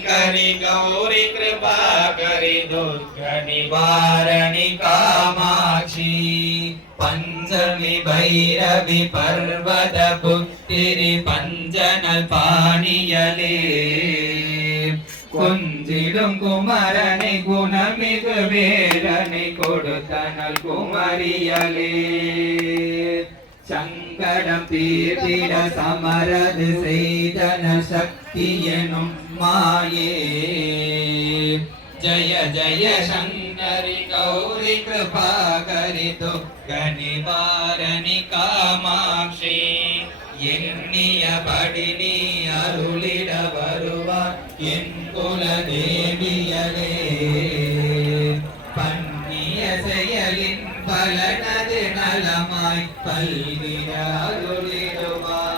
शंकरी गौरी कृपाकरी दुर्गा निवारणी कामाक्षी पंचमी भैरवी पर्वत पुत्तिरी पंजनल पाणियले कुंजिलुम कुमारने गुणमिगु वेरने कोडुतनल कुमारियले சங்கடம் தீர்த்திட சமரது செய்தன சக்தி எனும் மாயே ஜய ஜய சங்கரி கௌரி கிருபாகரி துக்க நிவாரணி காமாட்சி எண்ணியபடி நீ அருளிட வருவார் என் குல தேவியலே பண்ணிய செயலின் பலனது நலமாய் பல்கிற அருளிடுவார்